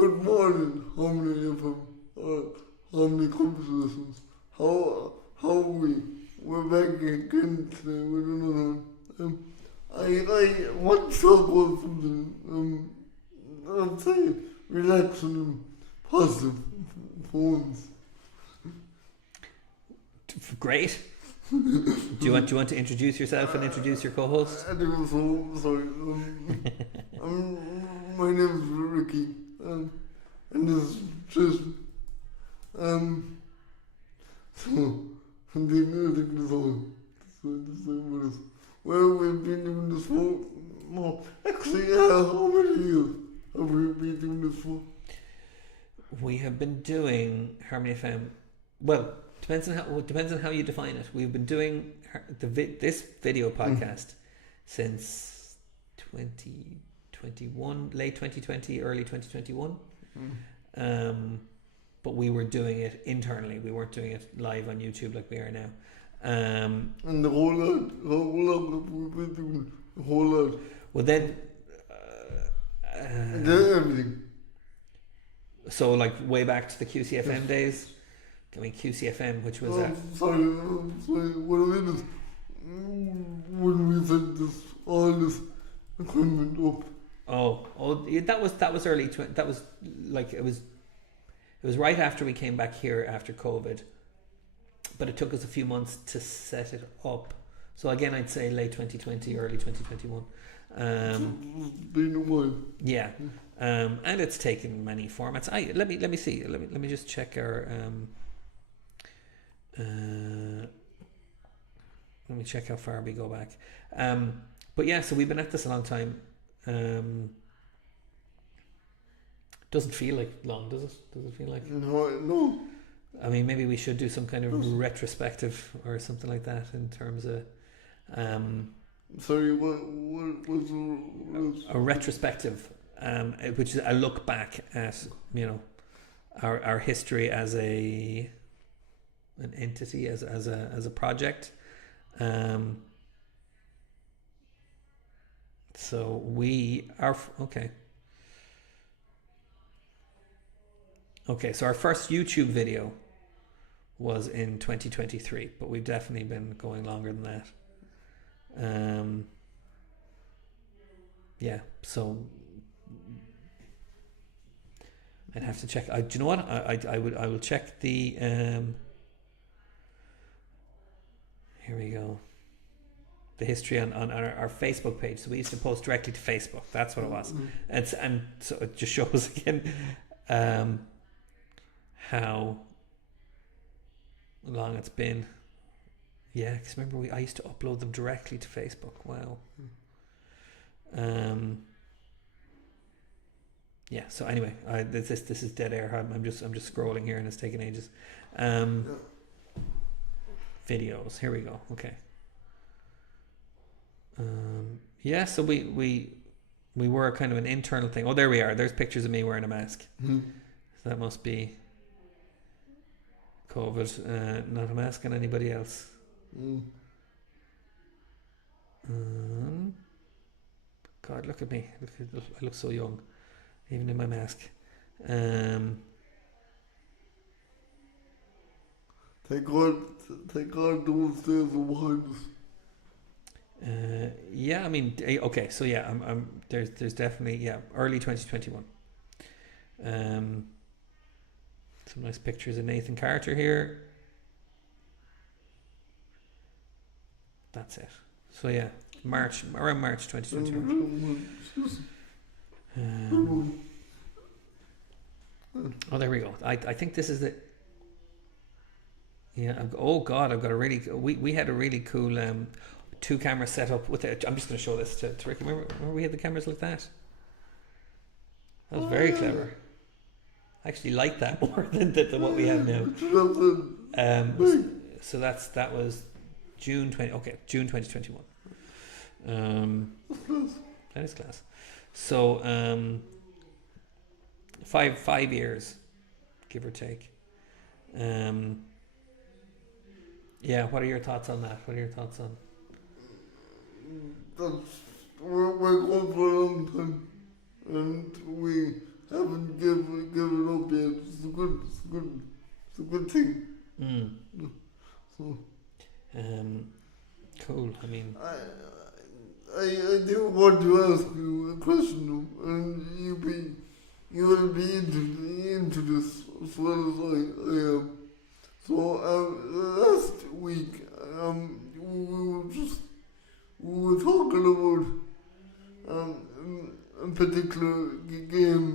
good morning. How many of them? How many competitions? How we're back again today with another one. I want to talk about something. I'd say relaxing and positive phones. Great. Do you want to introduce yourself and introduce your co-host? Anyway, so sorry. My name is Ricky, and this is Tristan. So I think this all. Well, we've been doing this for more. Actually, how many years have we been doing this for? We have been doing Harmony FM. Well, depends on how you define it. We've been doing this video podcast since 2021, late 2020, early 2021. But we were doing it internally. We weren't doing it live on YouTube like we are now. And the whole lot we've been doing, the whole lot. Well, then everything. So, like way back to the QCFM days. I mean, QCFM, which was sorry. What I mean is, when we set all this equipment up. That was early. That was like it was right after we came back here after COVID, but it took us a few months to set it up. So again, I'd say late 2020, early 2021. Been a while. Yeah, and it's taken many formats. Let me see. Let me just check our. Let me check how far we go back. But yeah, so we've been at this a long time. Doesn't feel like long, does it? Does it feel like? No. I mean, maybe we should do some kind of retrospective or something like that in terms of. Sorry, what was a retrospective, which is a look back at our history as an entity, as a project. So we are okay. Okay, so our first YouTube video was in 2023, but we've definitely been going longer than that. Yeah, so I'd have to check. Do you know what? I will check the. Here we go. The history on our Facebook page. So we used to post directly to Facebook. That's what it was, and so it just shows again how long it's been. Yeah, because remember I used to upload them directly to Facebook. Wow. Yeah. So anyway, this is dead air. I'm just scrolling here and it's taking ages. Videos. Here we go. Okay. Yeah. So we were kind of an internal thing. Oh, there we are. There's pictures of me wearing a mask. So that must be COVID. Not a mask on anybody else. God, look at me. I look so young, even in my mask. Thank God those days are behind us. Yeah, I mean, okay, so yeah, there's definitely early 2021. Some nice pictures of Nathan Carter here. That's it. So yeah, around March 2021. Oh, there we go. I think this is the. Yeah. Oh God, I've got a really. We had a really cool 2-camera setup with it. I'm just going to show this to Rick. Remember we had the cameras like that. That was very clever. I actually like that more than what we have now. So that was June 2021. That is class. So 5 years, give or take. Yeah, what are your thoughts on that? What are your thoughts on? We're going for a long time, and we haven't given it's a good thing. Mm. So Cool. I mean, I do want to ask you a question, though, and you will be into this as well as I am. So last week we were talking about a particular game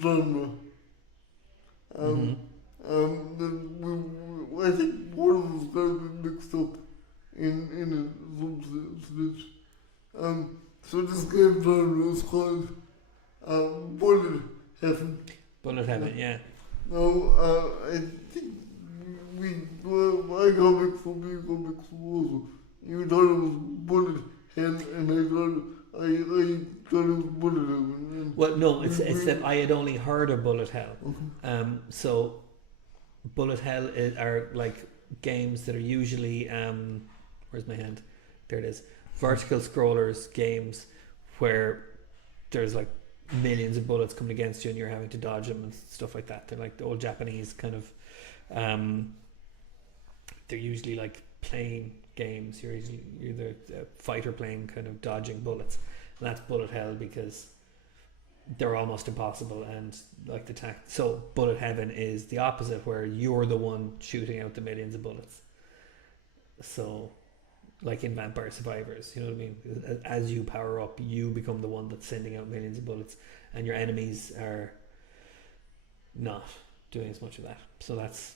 genre. mhm. I think one of us got mixed up in some stage. So this game genre is called Bullet Heaven. Bullet Heaven. Yeah. Now, I think I got mixed up, you got mixed up also. You thought it was Bullet Hell, and I thought it was Bullet Heaven. Well, no, it's that I had only heard of Bullet Hell. So Bullet Hell are like games that are usually where's my hand? There it is. Vertical scrollers games where there's like millions of bullets coming against you and you're having to dodge them and stuff like that. They're like the old Japanese kind of they're usually like plane games. You're the fighter plane kind of dodging bullets, and that's Bullet Hell because they're almost impossible and like the so Bullet Heaven is the opposite, where you're the one shooting out the millions of bullets. So like in Vampire Survivors, you know what I mean? As you power up, you become the one that's sending out millions of bullets, and your enemies are not doing as much of that. So that's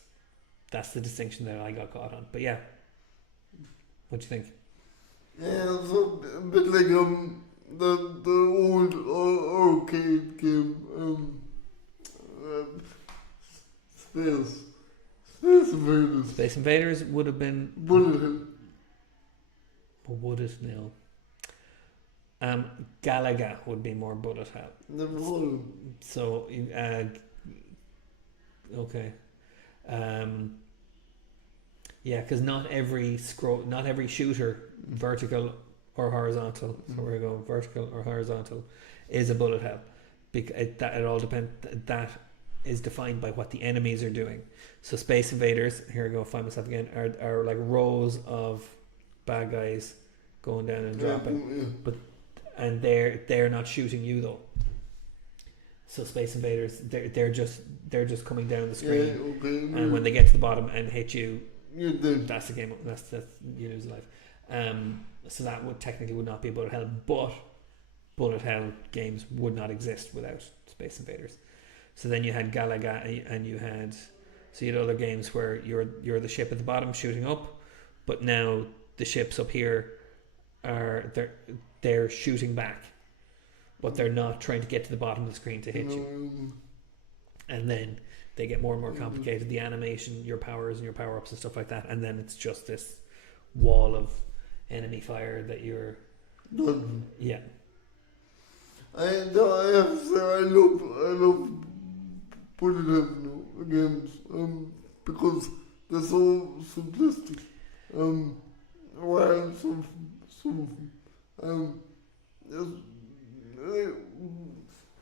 the distinction that I got caught on. But yeah, what do you think? Yeah, so a bit like the old arcade game, Space Invaders. Space Invaders would have been Bullet Hell. Or would it? No. Galaga would be more Bullet Hell. Never heard of it. So, okay. Yeah, because not every shooter, vertical or horizontal. So we're going vertical or horizontal, is a Bullet Hell. It all depends. That is defined by what the enemies are doing. So Space Invaders, here I go, find myself again, are like rows of bad guys going down and dropping, and they're not shooting you though. So Space Invaders, they're just coming down the screen, and when they get to the bottom and hit you, that's the game. That's you lose life. So that would not be a Bullet Hell, but Bullet Hell games would not exist without Space Invaders. So then you had Galaga, and you had other games where you're the ship at the bottom shooting up, but now the ships up here they're shooting back, but they're not trying to get to the bottom of the screen to hit you. And then they get more and more complicated, the animation, your powers and your power-ups and stuff like that, and then it's just this wall of enemy fire that you're yeah. I have to say I love Bullet Heaven games because they're so simplistic. While some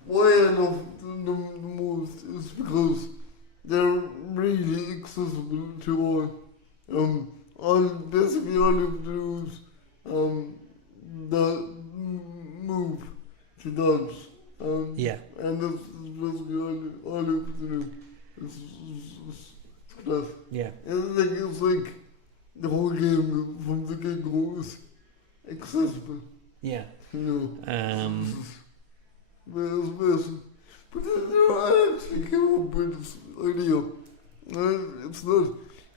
why I love them the most is because they're really accessible to all. Basically all you have to do is the move to dodge. Yeah. And that's basically all you have to do. It's class. Yeah. It's like the whole game from the get-go is accessible. Yeah. You know. But I actually came up with this idea. It's not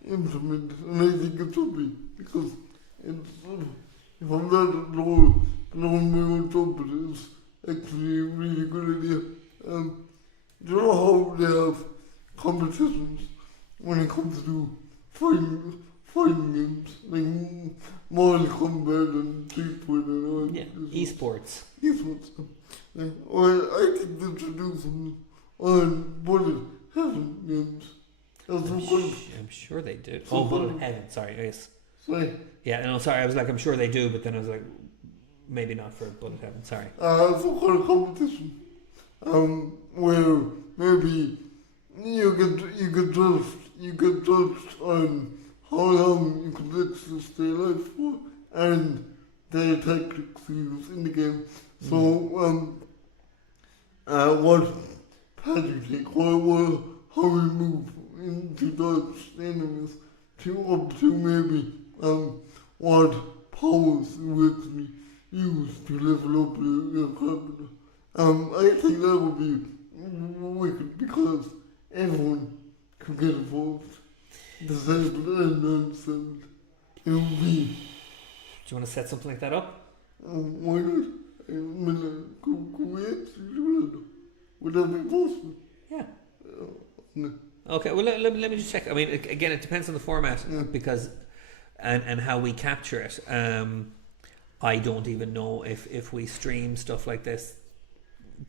implemented, and I think it should be, because it's, if I'm not blowing my own trumpet, it's actually a really good idea. Do you know how they have competitions when it comes to fighting games, like Mortal Kombat and Street Fighter and all? Yeah, esports. Well, I think they should do something on Bullet Heaven games. I'm sure they do. Bullet Heaven, sorry, yes. Sorry. Yeah, no, sorry, I was like, I'm sure they do, but then I was like, maybe not for Bullet Heaven, sorry. Some kind of competition, where maybe you can trust on how long you can let them stay alive for and their tactics used in the game. So what Patrick did quite well, how we move into dodge enemies to up to maybe what powers you actually use to level up your character. I think that would be wicked because everyone could get involved. Disabled and understand. It would be. Do you want to set something like that up? Why not? I mean, could we actually do that? Would that be possible? Yeah. No. Okay, well, let me just check. I mean, again, it depends on the format because and how we capture it. I don't even know if we stream stuff like this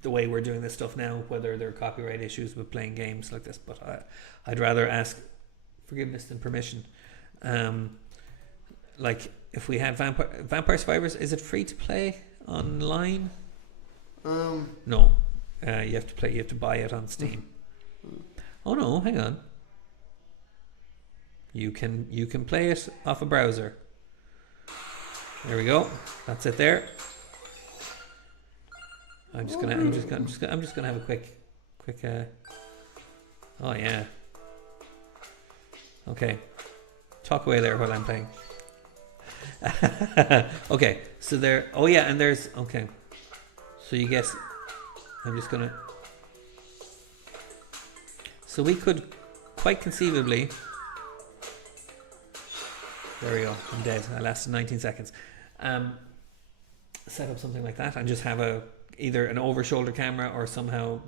the way we're doing this stuff now, whether there are copyright issues with playing games like this. But I'd rather ask forgiveness than permission. Like if we had Vampire Survivors, is it free to play online? No, you have to play. You have to buy it on Steam. Oh no, hang on. You can play it off a browser. There we go. That's it there. I'm just gonna have a quick. Oh yeah. Okay. Talk away there while I'm playing. Okay, so there. Oh yeah, and there's okay. So you guess. I'm just gonna. So we could quite conceivably. There we go. I'm dead. I lasted 19 seconds. Set up something like that and just have either an over-shoulder camera or somehow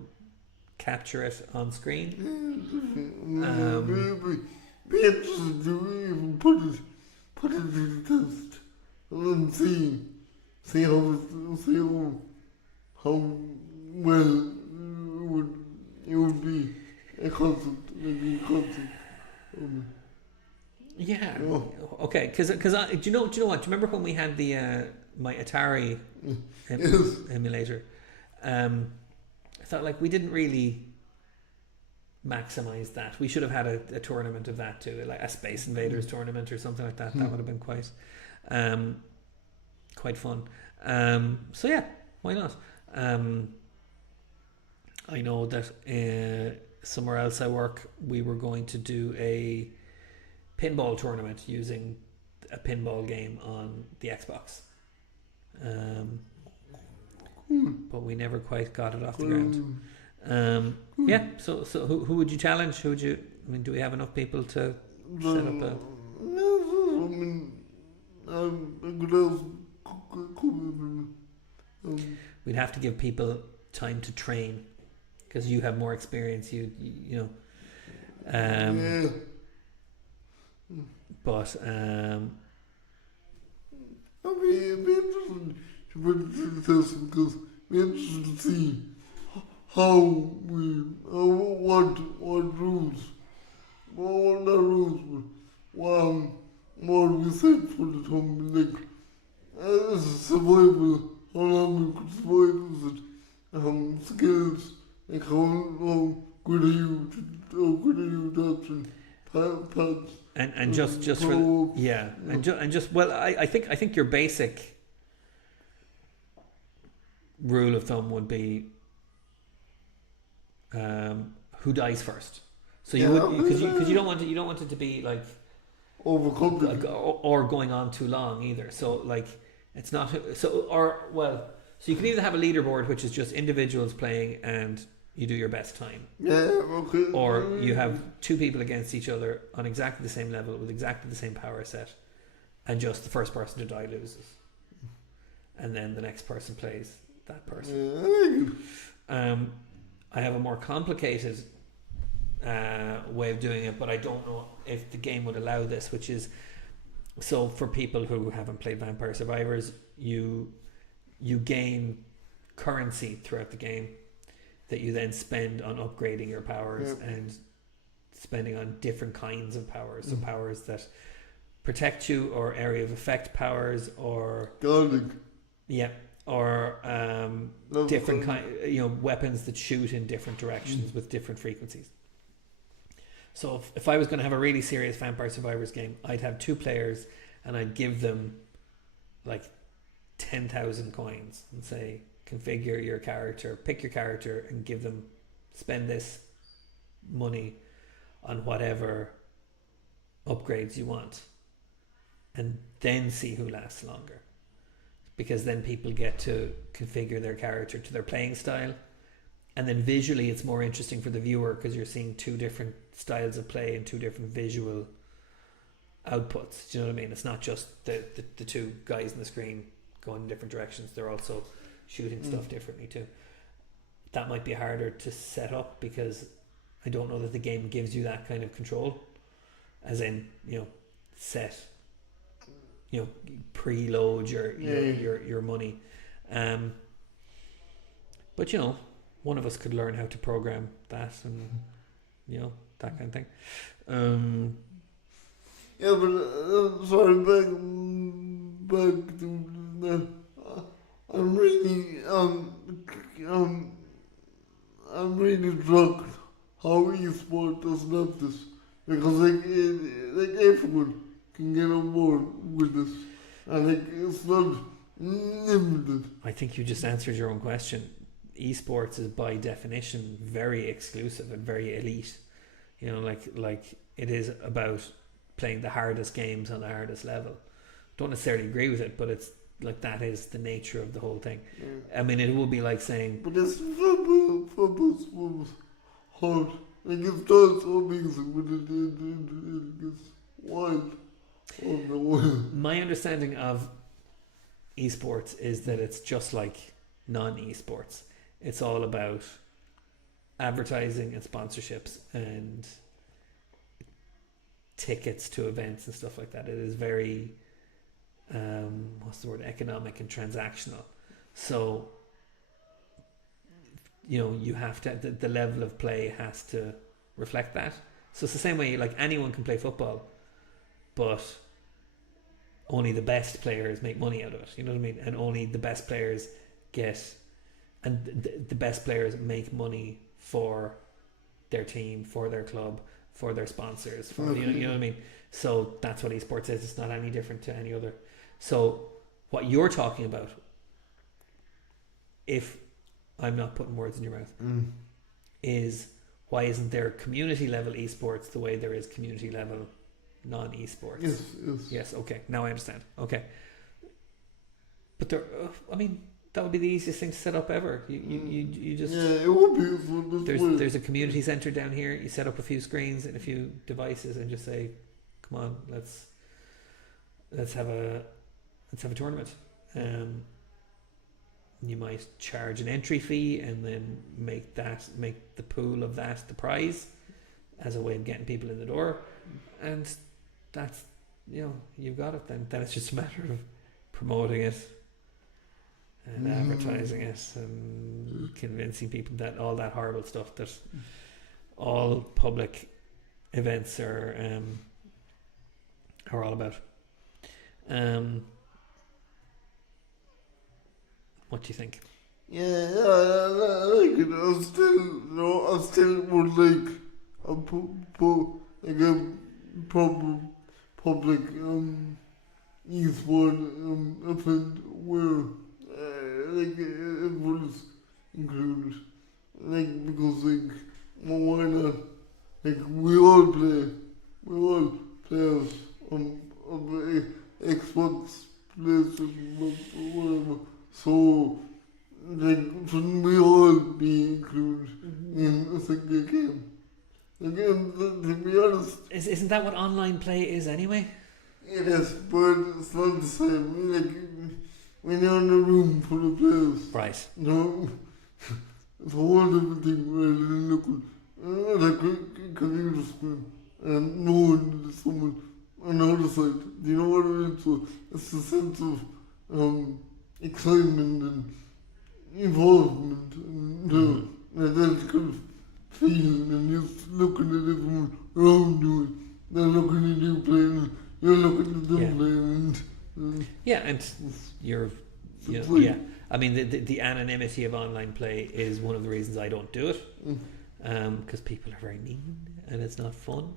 capture it on screen. Be interested to even put it to the test and then see how well it would be a concept. Yeah. Okay. Because do you know what? Do you remember when we had the my Atari emulator? I thought like we didn't really maximize that. We should have had a tournament of that too, like a Space Invaders tournament or something like that. That would have been quite fun. So yeah, why not? I know that somewhere else I work, we were going to do a pinball tournament using a pinball game on the Xbox. But we never quite got it off the ground. Yeah, so who would you challenge? Who would you? I mean, do we have enough people to set up a? We'd have to give people time to train because you have more experience. You know. But I'll be interested to put it to the test because we're interested to see what rules, what not rules, but what we set for the tournament. Like, as a survival, how long we could survive, is it skills, like how good are you dodging pads. And just for and just well, I think your basic rule of thumb would be who dies first. So you would because you don't want it to be like overcomplicated or going on too long either. So like it's not so you can either have a leaderboard which is just individuals playing and you do your best time. Yeah, okay. Or you have two people against each other on exactly the same level with exactly the same power set, and just the first person to die loses, and then the next person plays that person. I have a more complicated way of doing it, but I don't know if the game would allow this, which is so for people who haven't played Vampire Survivors, you gain currency throughout the game that you then spend on upgrading your powers and spending on different kinds of powers. So powers that protect you, or area of effect powers, or or different kind, weapons that shoot in different directions with different frequencies. So if I was going to have a really serious Vampire Survivors game, I'd have 2 players and I'd give them like 10,000 coins and say, configure your character, pick your character, and give them, spend this money on whatever upgrades you want, and then see who lasts longer, because then people get to configure their character to their playing style, and then visually it's more interesting for the viewer because you're seeing 2 different styles of play and 2 different visual outputs. Do you know what I mean? It's not just the 2 guys on the screen going in different directions, they're also shooting stuff differently too. That might be harder to set up because I don't know that the game gives you that kind of control, as in, you know, set, you know, preload your money. But you know, one of us could learn how to program that, and you know, that kind of thing. Yeah, but sorry, back to that. I'm really shocked how eSport doesn't have this, because like everyone can get on board with this, and like it's not limited. I think you just answered your own question. Esports is by definition very exclusive and very elite. You know, like it is about playing the hardest games on the hardest level. Don't necessarily agree with it, but it's like that is the nature of the whole thing. I mean, it would be like saying, but it's football's hard. Like it starts amazing, but it gets wild on the way. My understanding of esports is that it's just like non-esports. It's all about advertising and sponsorships and tickets to events and stuff like that. It is very economic and transactional. So you know, you have to, the level of play has to reflect that. So it's the same way, like anyone can play football, but only the best players make money out of it, you know what I mean? And only the best players get, and the best players make money for their team, for their club, for their sponsors, for you know what I mean? So that's what esports is. It's not any different to any other. So what you're talking about, if I'm not putting words in your mouth, is why isn't there community level esports the way there is community level non-esports? Yes, okay, now I understand. Okay, but there, I mean, that would be the easiest thing to set up ever. You just, yeah, it would be. There's a community center down here. You set up a few screens and a few devices and just say, come on, let's have a tournament. You might charge an entry fee and then make the pool of that the prize as a way of getting people in the door, and that's, you know, you've got it. Then it's just a matter of promoting it and advertising it and convincing people that all that horrible stuff that all public events are all about. What do you think? Yeah, I like it. I still would like a proper public e-sport event where like everyone's included. Like, because like, well, why not? Like we all players on Xbox, PlayStation, whatever. So, like, shouldn't we all be included in a single game? Again, to be honest, Isn't that what online play is anyway? it is, but it's not the same. Like, when you're in a room full of players, Right. no, it's a whole different thing rather than looking at a computer screen and knowing someone on the other side. Do you know what I mean? So, it's a sense of excitement and involvement and that kind of feeling, and just looking at everyone around you, they're looking at you playing, you're looking at them playing, and you're, you know, fun. yeah. I mean, the anonymity of online play is one of the reasons I don't do it. because people are very mean and it's not fun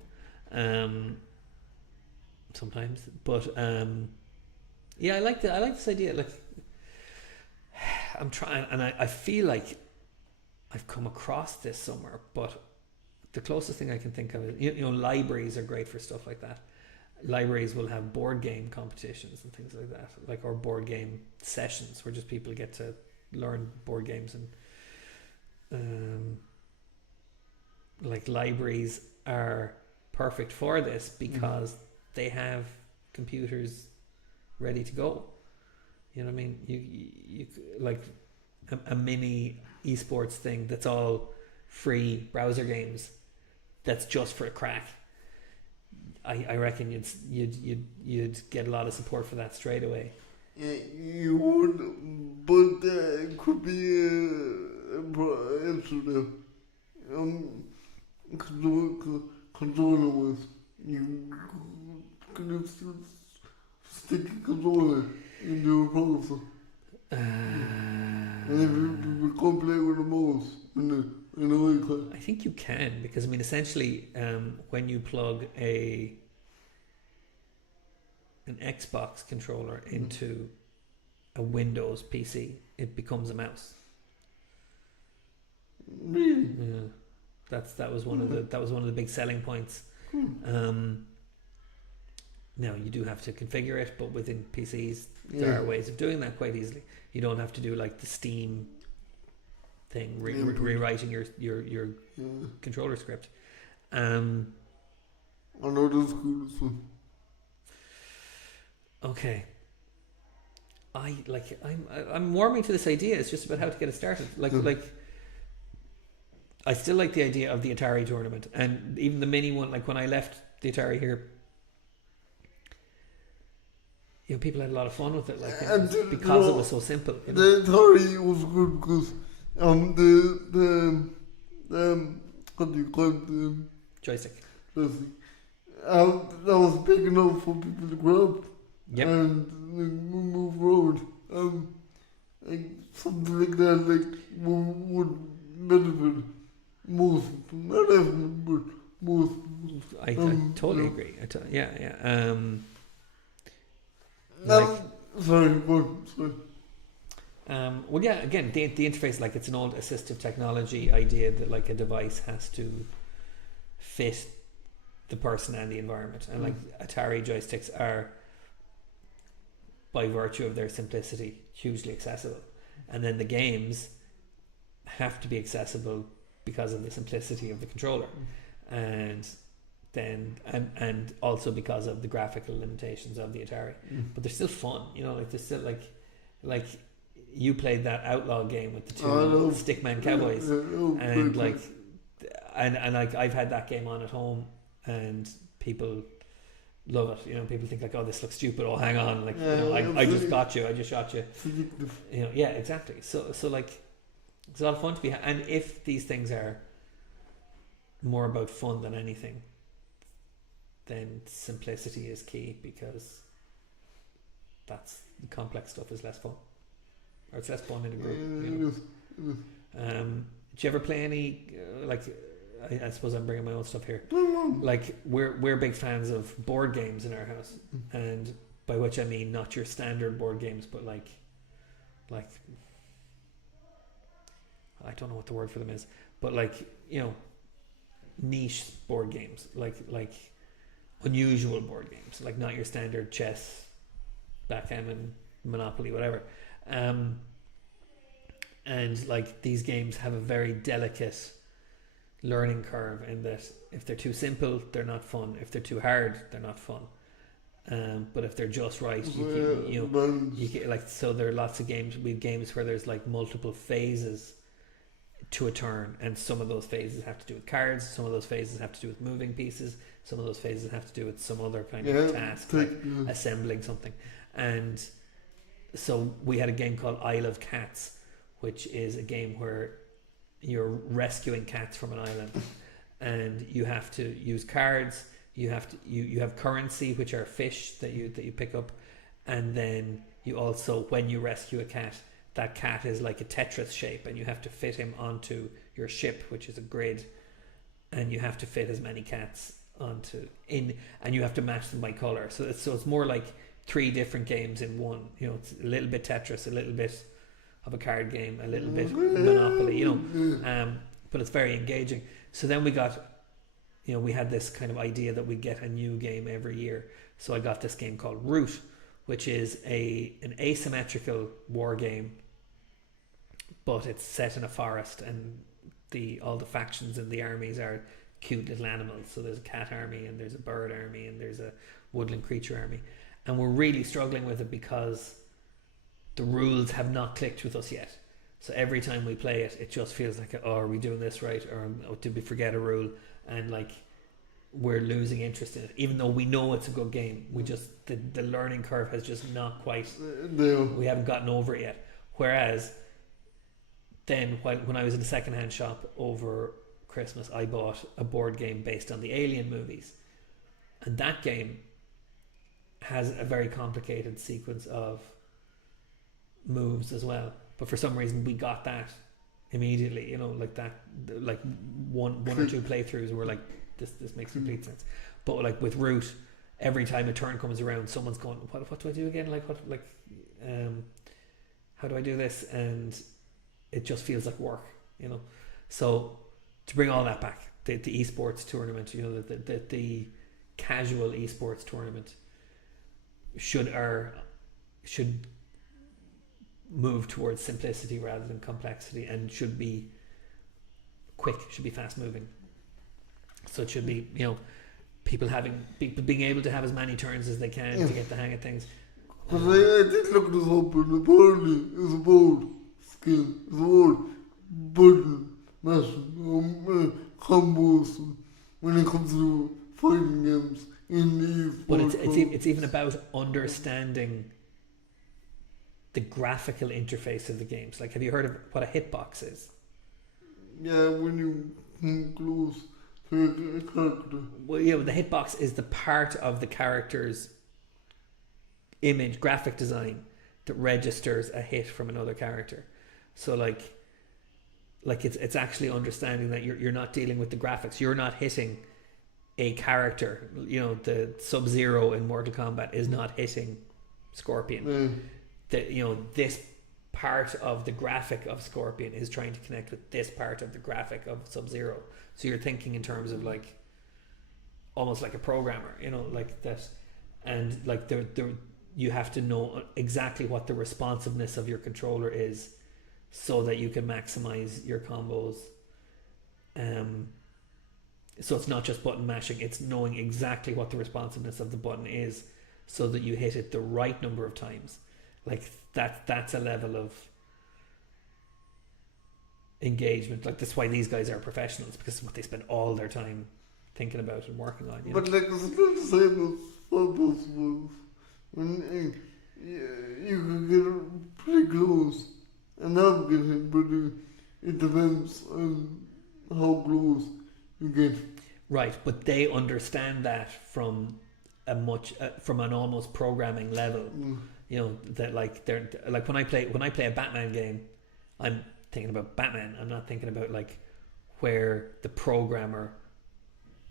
sometimes. But yeah, I like this idea. Like, I'm trying, and I feel like I've come across this somewhere, but the closest thing I can think of is, you know, libraries are great for stuff like that. Libraries will have board game competitions and things like that, like, or board game sessions where just people get to learn board games. And like, libraries are perfect for this because they have computers ready to go. You know what I mean? You like a mini esports thing that's all free browser games that's just for a crack. I reckon you'd get a lot of support for that straight away. Yeah, you would, but it could be a issue there. Controller was, you could stick a controller into a processor. And if you can't play with a mouse in a iPad. I think you can, because I mean, essentially, when you plug an Xbox controller into a Windows PC, it becomes a mouse. Really? Yeah, that was one of the big selling points. Now you do have to configure it, but within PCs there are ways of doing that quite easily. You don't have to do like the Steam thing, rewriting your controller script. I know that's cool. So. Okay. I'm warming to this idea. It's just about how to get it started. Like I still like the idea of the Atari tournament, and even the mini one. Like, when I left the Atari here, you know, people had a lot of fun with it, like, because it was so simple. You know? The Atari was good because the what do you call it, joystick. That was big enough for people to grab. Yep. And move around. Like something like that, like would benefit most, not everyone, but most. I totally agree. Yeah. Sorry, sorry. Well, yeah. Again, the interface, like, it's an old assistive technology idea that, like, a device has to fit the person and the environment, and like Atari joysticks are, by virtue of their simplicity, hugely accessible, and then the games have to be accessible because of the simplicity of the controller, and also because of the graphical limitations of the Atari. But they're still fun, you know. Like, they're still like you played that Outlaw game with the two Stickman Cowboys, and like I've had that game on at home, and people love it. You know, people think like, oh, this looks stupid. Oh, hang on, like, you know, I just got you. I just shot you. You know, yeah, exactly. So like, it's a lot of fun to be. And if these things are more about fun than anything, then simplicity is key, because that's the complex stuff is less fun, or it's less fun in a group. You know? Do you ever play any like? I suppose I'm bringing my own stuff here. Like, we're big fans of board games in our house, and by which I mean not your standard board games, but like I don't know what the word for them is, but like, you know, niche board games, like unusual board games, like not your standard chess, backgammon, Monopoly, whatever. And like, these games have a very delicate learning curve, in that if they're too simple, they're not fun. If they're too hard, they're not fun. But if they're just right, you get, like, so there are lots of games. We have games where there's like multiple phases to a turn, and some of those phases have to do with cards, some of those phases have to do with moving pieces, some of those phases have to do with some other kind of task, like assembling something. And so we had a game called Isle of Cats, which is a game where you're rescuing cats from an island, and you have to use cards. You have currency, which are fish that you pick up, and then you also, when you rescue a cat, that cat is like a Tetris shape, and you have to fit him onto your ship, which is a grid, and you have to fit as many cats and you have to match them by color. So it's more like 3 different games in one. You know, it's a little bit Tetris, a little bit of a card game, a little bit Monopoly. You know, but it's very engaging. So then we had this kind of idea that we get a new game every year. So I got this game called Root, which is an asymmetrical war game, but it's set in a forest, and all the factions and the armies are cute little animals. So there's a cat army, and there's a bird army, and there's a woodland creature army. And we're really struggling with it because the rules have not clicked with us yet. So every time we play it, it just feels like, oh, are we doing this right? Or did we forget a rule? And like, we're losing interest in it. Even though we know it's a good game, we just, the learning curve has just not quite, we haven't gotten over it yet. Whereas then when I was in a secondhand shop over Christmas, I bought a board game based on the Alien movies. And that game has a very complicated sequence of moves as well. But for some reason we got that immediately, you know, like that, like one or 2 playthroughs were like, this makes complete sense. But like with Root, every time a turn comes around, someone's going, what do I do again? How do I do this? And it just feels like work, you know. So to bring all that back, the esports tournament, you know, the casual esports tournament should move towards simplicity rather than complexity, and should be quick, should be fast moving. So it should be, you know, people being able to have as many turns as they can to get the hang of things. Because I did look this up, and apparently it's about skill, it's about button mashing, combos when it comes to fighting games in the esports. But it's even about understanding the graphical interface of the games. Like, have you heard of what a hitbox is? Yeah, when you come close to a character. Well, yeah, the hitbox is the part of the character's image, graphic design, that registers a hit from another character. So like it's actually understanding that you're not dealing with the graphics. You're not hitting a character. You know, the Sub-Zero in Mortal Kombat is not hitting Scorpion. You know, this part of the graphic of Scorpion is trying to connect with this part of the graphic of Sub-Zero. So you're thinking in terms of like almost like a programmer, you know, like that. And like you have to know exactly what the responsiveness of your controller is so that you can maximize your combos. So it's not just button mashing, it's knowing exactly what the responsiveness of the button is so that you hit it the right number of times. Like that's a level of engagement. Like that's why these guys are professionals, because it's what they spend all their time thinking about and working on. You know? But like it's not the same as purpose moves. When you can get pretty close and not get hit, but it depends on how close you get. Right, but they understand that from an almost programming level. You know, that like they're like when I play a Batman game, I'm thinking about Batman. I'm not thinking about like where the programmer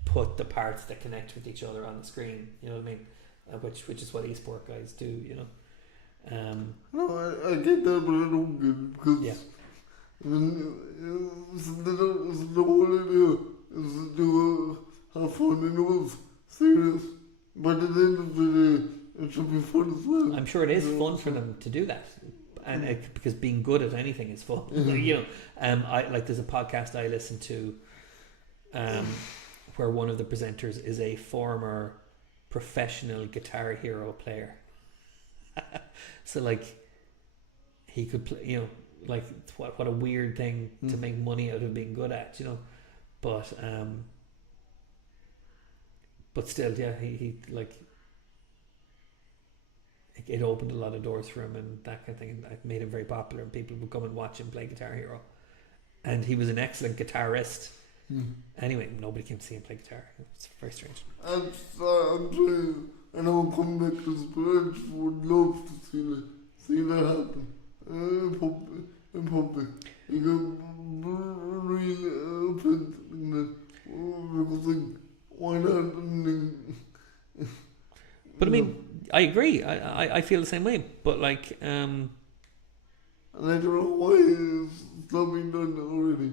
put the parts that connect with each other on the screen. You know what I mean? Which is what esport guys do. You know. No, I get that, but I don't get it because the whole idea is to have fun, and it was serious. But at the end of the day, it should be fun as well. I'm sure it is fun for them to do that, and because being good at anything is fun. You know, I like there's a podcast I listen to, where one of the presenters is a former professional Guitar Hero player. So like, he could play. You know, like what a weird thing to make money out of being good at. You know, but still, yeah, he like. It opened a lot of doors for him and that kind of thing, and it made him very popular, and people would come and watch him play Guitar Hero, and he was an excellent guitarist. Anyway, nobody came to see him play guitar. It's very strange. I'm trying, and I will come back to this, but I just would love to see that happen. in public. You get really offended in that. Because like, why not? But I mean, I agree. I feel the same way. But like, And I don't know why it's not being done already.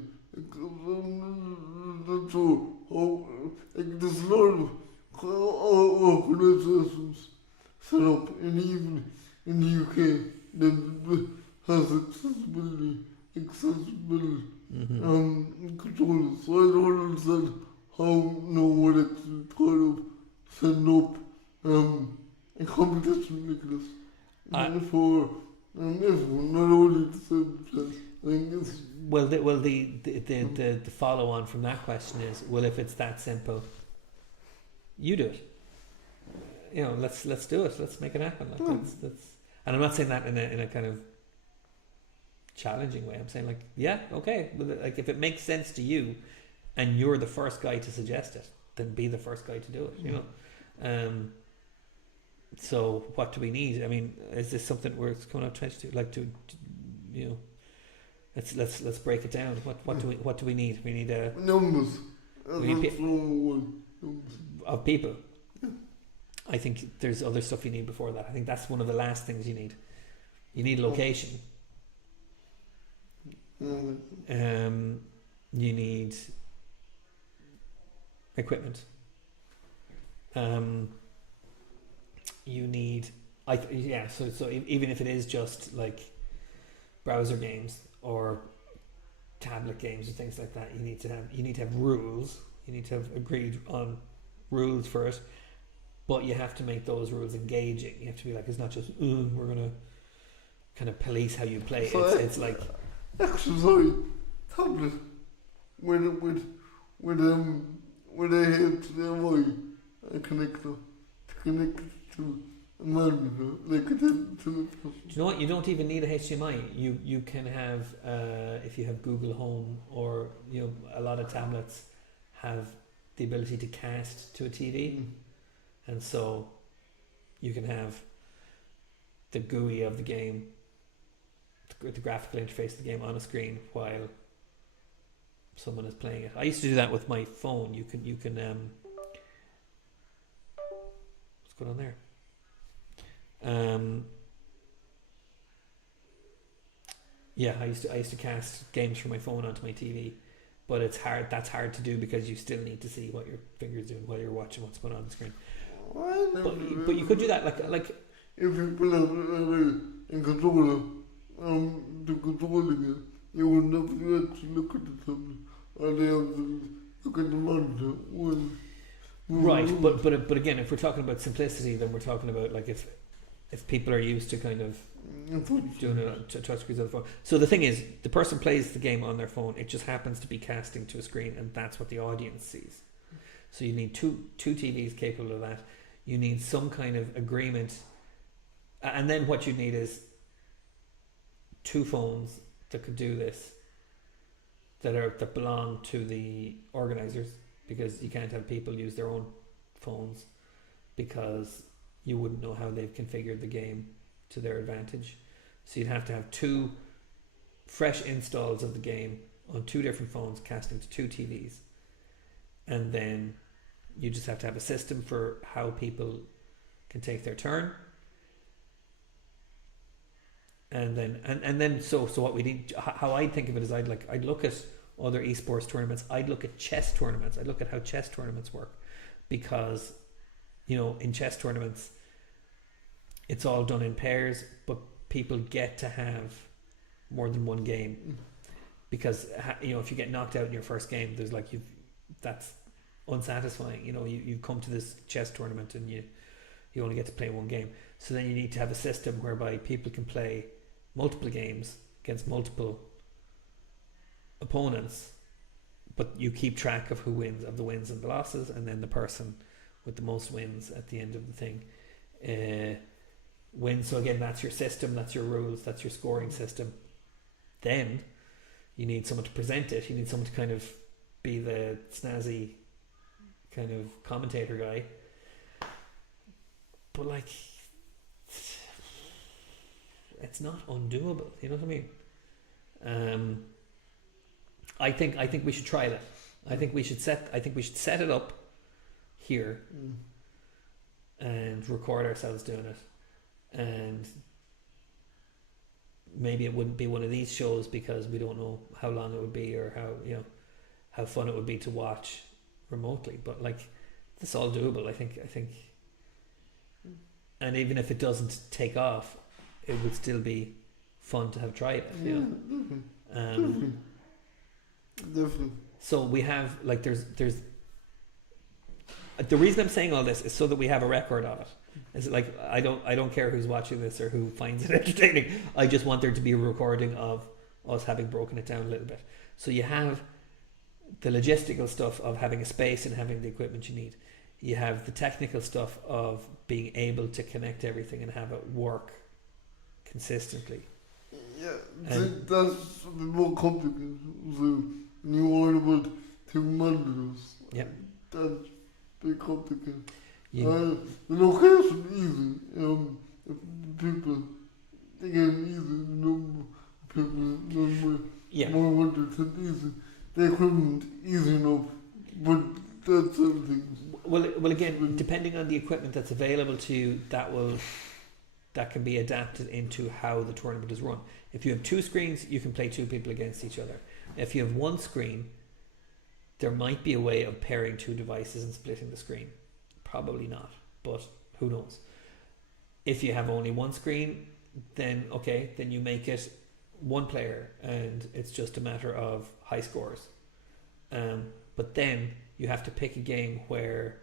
That's all. Like, there's a lot of organizations set up in the UK that has accessibility controllers. So I don't understand how no one actually kind of set up a competition like this for everyone, not only the celebrities. I think it's the follow on from that question is, well, if it's that simple, you do it. You know, let's do it. Let's make it happen. Like that's. And I'm not saying that in a kind of challenging way. I'm saying like, yeah, okay. Like if it makes sense to you, and you're the first guy to suggest it, then be the first guy to do it. You know. So what do we need? I mean, is this something where it's coming up 22? Like to you know, let's break it down. What do we need? We need numbers. We need Numbers. Of people. Yeah. I think there's other stuff you need before that. I think that's one of the last things you need. You need location. You need equipment. You need, so even if it is just like browser games or tablet games and things like that, you need to have rules. You need to have agreed on rules for it, but you have to make those rules engaging. You have to be like, it's not just we're gonna kind of police how you play. So it's like exercise tablet with a HDMI connector to connect to a monitor, like to the do you know what? You don't even need a HDMI. You can have if you have Google Home, or you know, a lot of tablets have the ability to cast to a TV, and so you can have the GUI of the game, the graphical interface of the game on a screen while someone is playing it. I used to do that with my phone. You can what's going on there? I used to cast games from my phone onto my TV, but it's hard. That's hard to do because you still need to see what your finger's doing while you're watching what's going on the screen. But you could do that like if people have in controller to control it, you wouldn't have to actually look at the tablet, or they have to look at the monitor. Right, but again, if we're talking about simplicity, then we're talking about like if people are used to kind of doing it on touch screens on the phone. So the thing is, the person plays the game on their phone. It just happens to be casting to a screen, and that's what the audience sees. So you need two TVs capable of that. You need some kind of agreement, and then what you need is two phones that could do this, that belong to the organizers, because you can't have people use their own phones because you wouldn't know how they've configured the game to their advantage. So you'd have to have two fresh installs of the game on two different phones casting to two TVs, and then you just have to have a system for how people can take their turn. And then so what we need, how I think of it is I'd look at other esports tournaments. I'd look at chess tournaments. I'd look at how chess tournaments work, because you know, in chess tournaments it's all done in pairs, but people get to have more than one game, because you know, if you get knocked out in your first game, there's like that's unsatisfying. You know, you've come to this chess tournament and you only get to play one game. So then you need to have a system whereby people can play multiple games against multiple opponents, but you keep track of who wins, of the wins and the losses, and then the person with the most wins at the end of the thing wins. So again, that's your system, that's your rules, that's your scoring system. Then you need someone to present it. You need someone to kind of be the snazzy kind of commentator guy. But like, it's not undoable. You know what I mean? I think we should try that. I think we should set it up here and record ourselves doing it, and maybe it wouldn't be one of these shows because we don't know how long it would be or how fun it would be to watch remotely, but like it's all doable. I think and even if it doesn't take off, it would still be fun to have tried it, Definitely. So we have like there's the reason I'm saying all this is so that we have a record of it. Is like I don't care who's watching this or who finds it entertaining. I just want there to be a recording of us having broken it down a little bit. So you have the logistical stuff of having a space and having the equipment you need. You have the technical stuff of being able to connect everything and have it work consistently. Yeah, that's a bit more complicated. So you worry about 2 monitors. Yeah. That's a bit complicated. You, The location easy. People, again, easy. The number of people, yeah. more wanted and easy. The equipment, easy enough. But that's everything. Well, again, depending on the equipment that's available to you, that can be adapted into how the tournament is run. If you have 2 screens, you can play 2 people against each other. If you have 1 screen, there might be a way of pairing 2 devices and splitting the screen. Probably not, but who knows? If you have only 1 screen, then okay, then you make it 1 player and it's just a matter of high scores. But then you have to pick a game where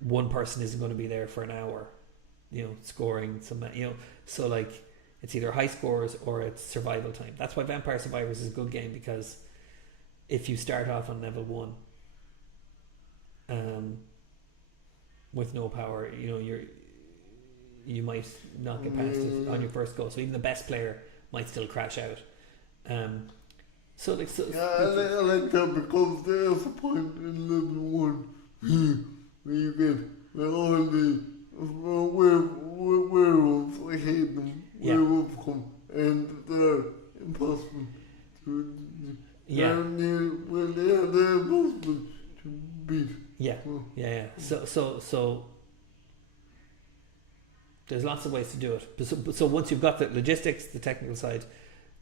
one person isn't going to be there for an hour, scoring some, so like it's either high scores or it's survival time. That's why Vampire Survivors is a good game, because if you start off on level 1, with no power, you might not get past it on your first go. So even the best player might still crash out. I like that because there's a point in level 1 where you get all the werewolves. I hate them. Yeah. Werewolves come and they're impossible to. Yeah. They're impossible to beat. Yeah. So there's lots of ways to do it. So once you've got the logistics, the technical side,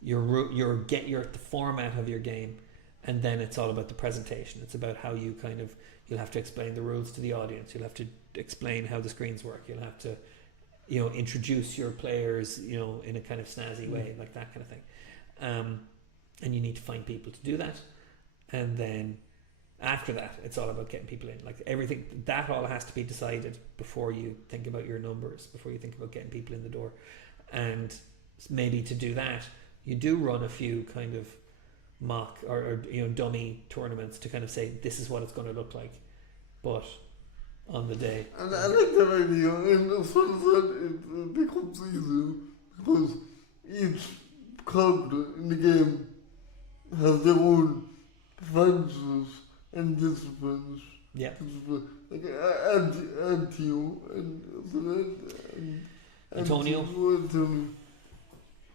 you get the format of your game, and then it's all about the presentation. It's about how you you'll have to explain the rules to the audience. You'll have to explain how the screens work. You'll have to, introduce your players, in a kind of snazzy way, like that kind of thing. And you need to find people to do that, and then after that, it's all about getting people in. Like everything, that all has to be decided before you think about your numbers, before you think about getting people in the door. And maybe to do that, you do run a few kind of mock or dummy tournaments to kind of say this is what it's going to look like, but on the day. And I like that idea, and as soon as that it becomes easier because each character in the game has their own advantages and disadvantages. Yeah. Like Antio and Antonio.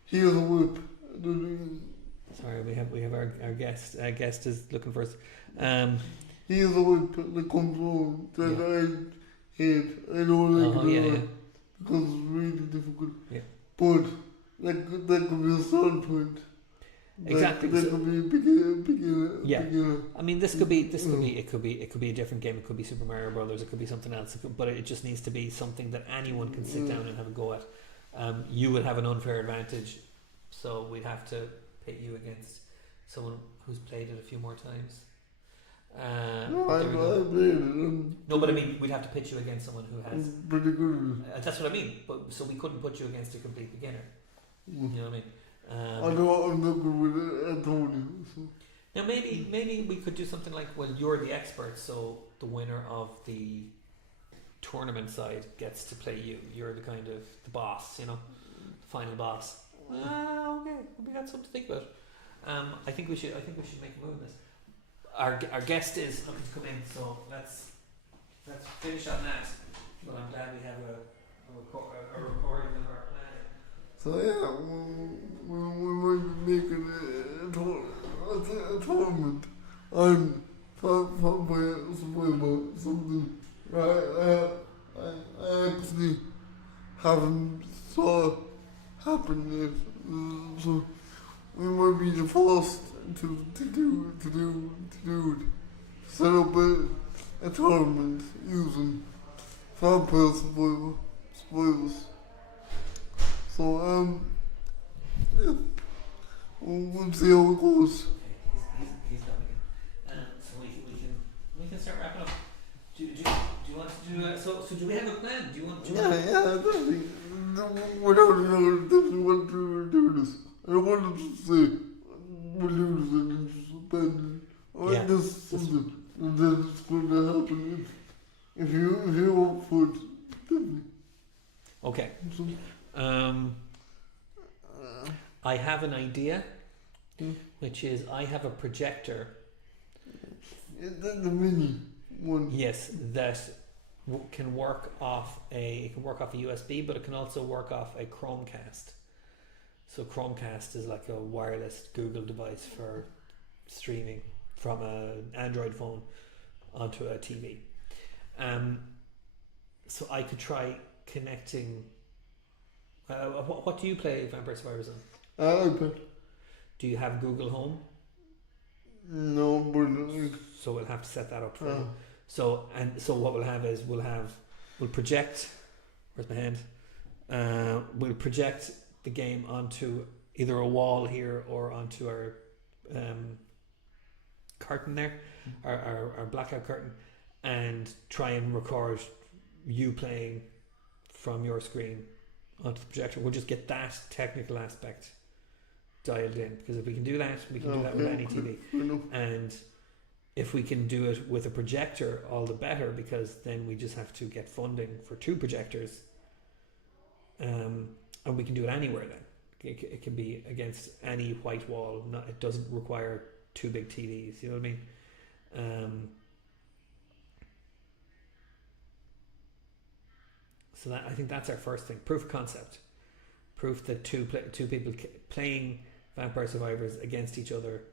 He has a whip. Sorry, we have our guest. Our guest is looking for us. He has a whip that comes on that I hate. I don't like it because it's really difficult. Yeah. But that could be a start point. Exactly. That could be a beginner. Yeah. Beginner. I mean, it could be a different game. It could be Super Mario Brothers. It could be something else. But it just needs to be something that anyone can sit down and have a go at. You would have an unfair advantage, so we'd have to pit you against someone who's played it a few more times. No, I played it. No, but I mean, we'd have to pitch you against someone who has. Pretty good. That's what I mean. But so we couldn't put you against a complete beginner. You know what I mean? I know I'm not good with Antonio. So. Now maybe we could do something like, well, you're the expert, so the winner of the tournament side gets to play you. You're the kind of the boss, the final boss. Okay, we got something to think about. I think we should make a move on this. Our guest is looking to come in, so let's finish on that. But I'm glad we have a recording of our plan. So yeah, might be making a tournament on Vampire Survivor, something I actually haven't saw happen yet. So we might be the first to do it. Set up a tournament using Vampire Survivors. So yeah, we'll see how it goes. He's coming in. So we can start wrapping up. Do you want to do so do we have a plan? Do you want Yeah, definitely. Without a doubt, definitely want to do this. I don't want to say we'll do this and just abandon it. Or Yeah. this is something that's going to happen if you want for it. Definitely. Okay. So, I have an idea, Hmm. which is I have a projector. the mini one. Yes, that can work off a USB, but it can also work off a Chromecast. So Chromecast is like a wireless Google device for streaming from an Android phone onto a TV. So I could try connecting. What do you play Vampire Survivors on? iPad. Do you have Google Home? No, but So we'll have to set that up for you. So what we'll have is we'll project. Where's my hand? We'll project the game onto either a wall here or onto our curtain there, our blackout curtain, and try and record you playing from your screen onto the projector. We'll just get that technical aspect dialed in, because if we can do that, we can do that with any TV. And if we can do it with a projector, all the better, because then we just have to get funding for 2 projectors, and we can do it anywhere then. It can be against any white wall. It doesn't require 2 big TVs, you know what I mean? So that, I think that's our first thing. Proof of concept. Proof that two people playing Vampire Survivors against each other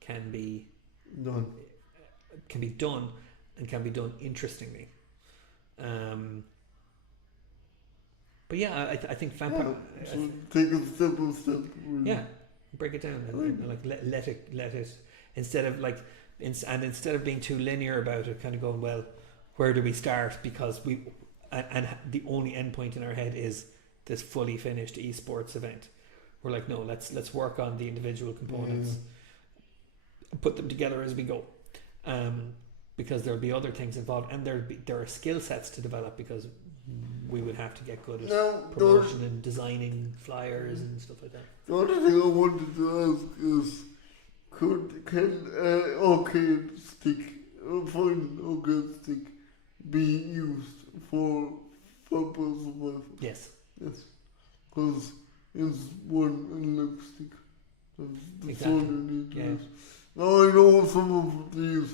can be done. And can be done interestingly. But yeah, I think Vampire. So take it step by step. Yeah, break it down and like let it instead of like instead of being too linear about it, kind of going, well, where do we start? Because and the only endpoint in our head is this fully finished esports event. We're like, no, let's work on the individual components, put them together as we go, because there'll be other things involved, and there are skill sets to develop, because we would have to get good at promotion and designing flyers and stuff like that. The other thing I wanted to ask is, can arcade stick, fine arcade stick, be used for Vampire Survivors? Yes. Yes. Because it's one analog stick. That's Exactly. all you need to Yeah. use. Now I know some of these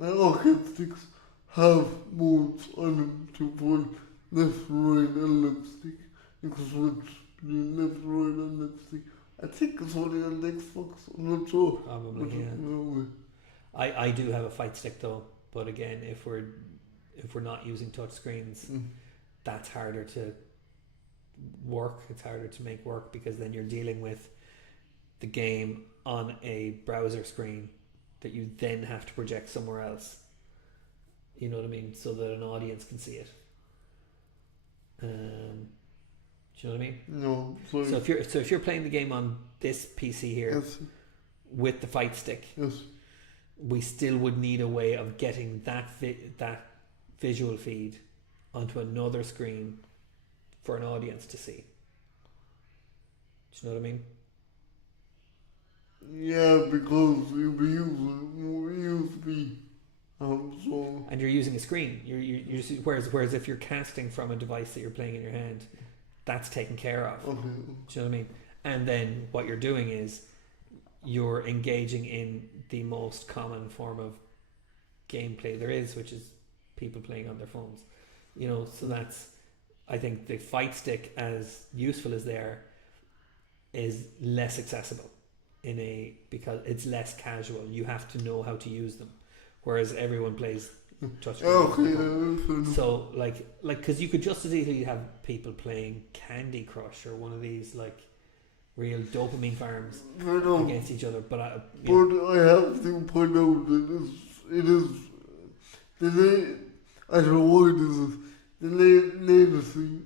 arcade sticks have modes on them to put left, right, analog stick. You can switch between left, right, analog stick. I think it's only on the Xbox. I'm not sure. Probably, But, yeah. I do have a fight stick though, but again, if we're not using touch screens, that's harder to work. It's harder to make work, because then you're dealing with the game on a browser screen that you then have to project somewhere else. You know what I mean? So that an audience can see it. Do you know what I mean? No, sorry. So if you're playing the game on this PC here Yes, with the fight stick, yes. we still would need a way of getting that visual feed onto another screen for an audience to see. Do you know what I mean? Yeah, because you'll be using USB. So And you're using a screen. Whereas if you're casting from a device that you're playing in your hand, that's taken care of. okay. Do you know what I mean? And then what you're doing is you're engaging in the most common form of gameplay there is, which is people playing on their phones. You know, so that's, I think the fight stick, as useful as they are, is less accessible because it's less casual. You have to know how to use them, whereas everyone plays touchscreen. So like because you could just as easily have people playing Candy Crush or one of these like real dopamine farms against each other. But I have to point out that it is I don't know why this is the latency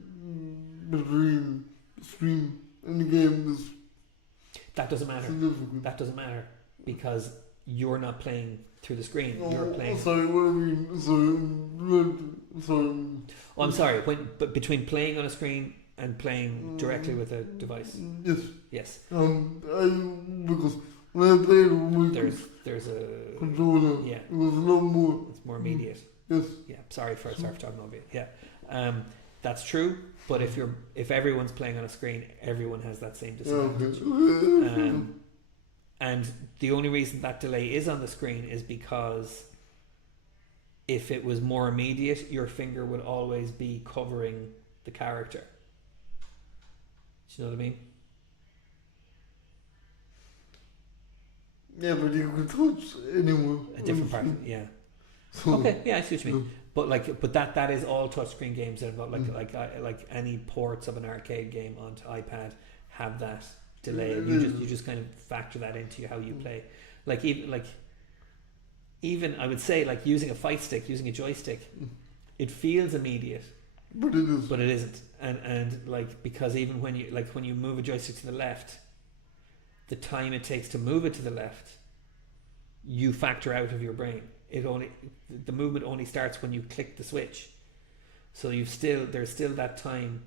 between the stream and the game is that doesn't matter. significant. That doesn't matter because you're not playing through the screen. You're playing. Sorry, what I mean? Sorry. Oh, I'm sorry. But between playing on a screen and playing directly with a device. Yes. Yes. Because when I played with There's a controller, yeah. it was a lot more. It's more immediate. Yes. Yeah. Sorry for talking over you. Yeah. That's true. But if everyone's playing on a screen, everyone has that same disadvantage. And the only reason that delay is on the screen is because if it was more immediate, your finger would always be covering the character. Do you know what I mean? Yeah, but you can touch anyone. A different part, yeah. So, Okay, yeah, I see what you mean. But that is all touchscreen games that have got like any ports of an arcade game onto iPad have that delay. You just kind of factor that into how you play. Even I would say like using a fight stick, using a joystick, it feels immediate, but it is. but it isn't. And like because even when you move a joystick to the left, the time it takes to move it to the left, you factor out of your brain. The movement only starts when you click the switch. So there's still that time.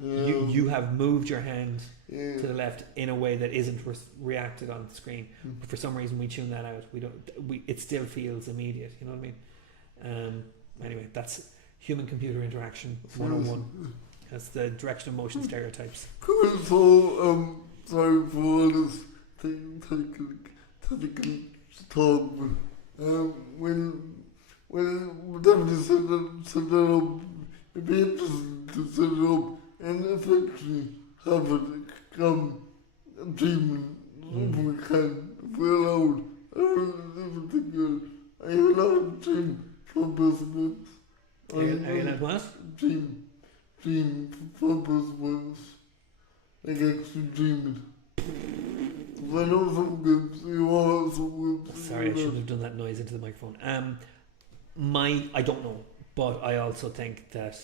You have moved your hand to the left in a way that isn't reacted on the screen. But for some reason we tune that out. It still feels immediate. You know what I mean? Anyway, that's human computer interaction 101. That's the direction of motion stereotypes. Cool. So sorry for all this technical talk, but when definitely set that up, it'd be interesting to set it up and effectively have it come achievement if we can, if we're allowed. In particular, are you allowed to dream for perseverance? Are you allowed what? Dream for perseverance. Like actually dream it. I know some games, you are some games. Sorry, I shouldn't have done that noise into the microphone. I don't know, but I also think that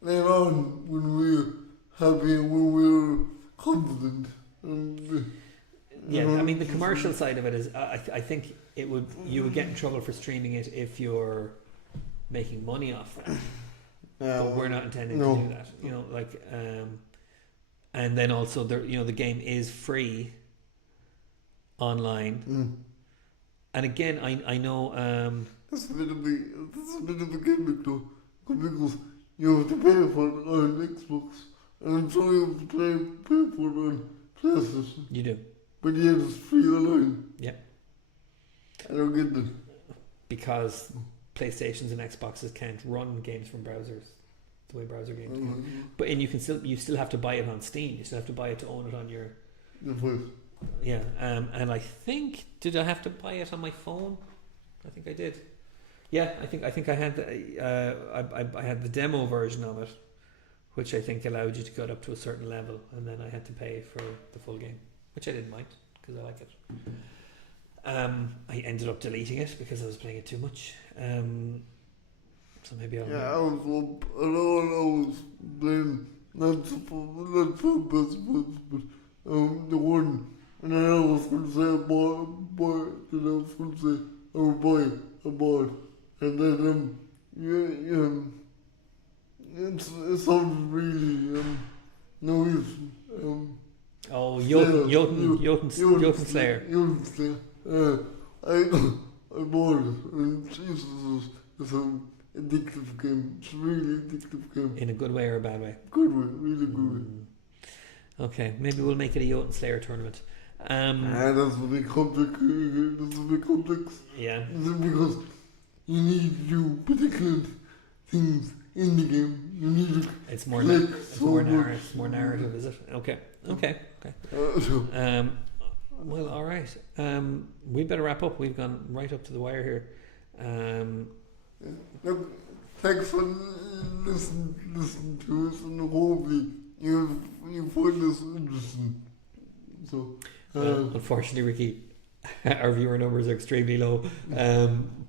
later on when we're happy, when we're confident. Yeah, I mean the commercial side of it is I think you would get in trouble for streaming it if you're making money off that. But we're not intending to do that. You know, like and then also the game is free online. And again, I know that's a bit of a gimmick though, because you have to pay for it on Xbox, and I'm sure you have to pay for it on PlayStation. You do, but yet it's free online. Yeah, I don't get that. Because PlayStations and Xboxes can't run games from browsers the way browser games can. But you still have to buy it on Steam. You still have to buy it to own it on your. Yeah, and I think did I have to buy it on my phone? I think I did. Yeah, I think I had I had the demo version of it, which I think allowed you to get up to a certain level, and then I had to pay for the full game, which I didn't mind because I like it. I ended up deleting it because I was playing it too much. So maybe I'll. Yeah, I was playing not for best, but the one. And I was going to say I bought, and then it sounded really nice. Jotun Slayer. Jotun Slayer. I bought it, and Jesus, it's an addictive game. It's a really addictive game. In a good way or a bad way? Good way, really good way. Okay, maybe we'll make it a Jotun Slayer tournament. That's a bit complex. Yeah. Because you need to do particular things in the game. You need to It's more click it's so more much. it's more narrative, is it? Okay. So, Well, all right. We better wrap up. We've gone right up to the wire here. look, thanks for listening to us, and hopefully you find this interesting. So, Unfortunately, Ricky, our viewer numbers are extremely low,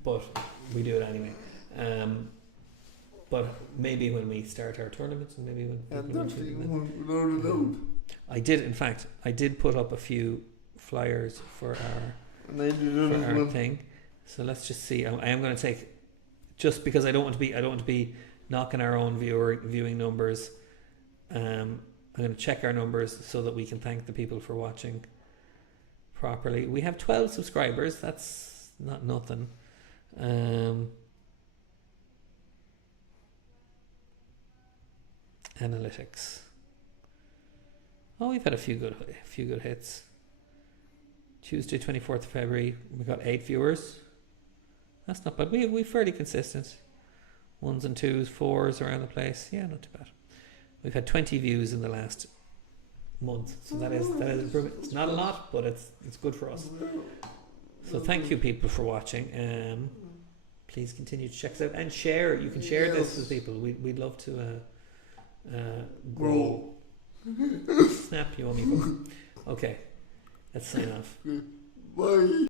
but we do it anyway. But maybe when we start our tournaments, and maybe when and people that's want the to- one without a doubt. I did, in fact, put up a few flyers for And I did it as our well. thing. So let's just see. I am going to take, just because I don't want to be knocking our own viewing numbers. I'm going to check our numbers so that we can thank the people for watching properly. We have 12 subscribers. That's not nothing. Analytics. Oh, we've had a few good hits. Tuesday, 24th of February, we got 8 viewers. That's not bad. We're fairly consistent. 1s and 2s, 4s around the place. Yeah, not too bad. We've had 20 views in the last month, so that is improvement. It's not a lot, but it's good for us. So thank you, people, for watching. Please continue to check us out and share. You can share this with people. We'd love to grow. Snap, you owe me. Okay, let's sign off. Bye.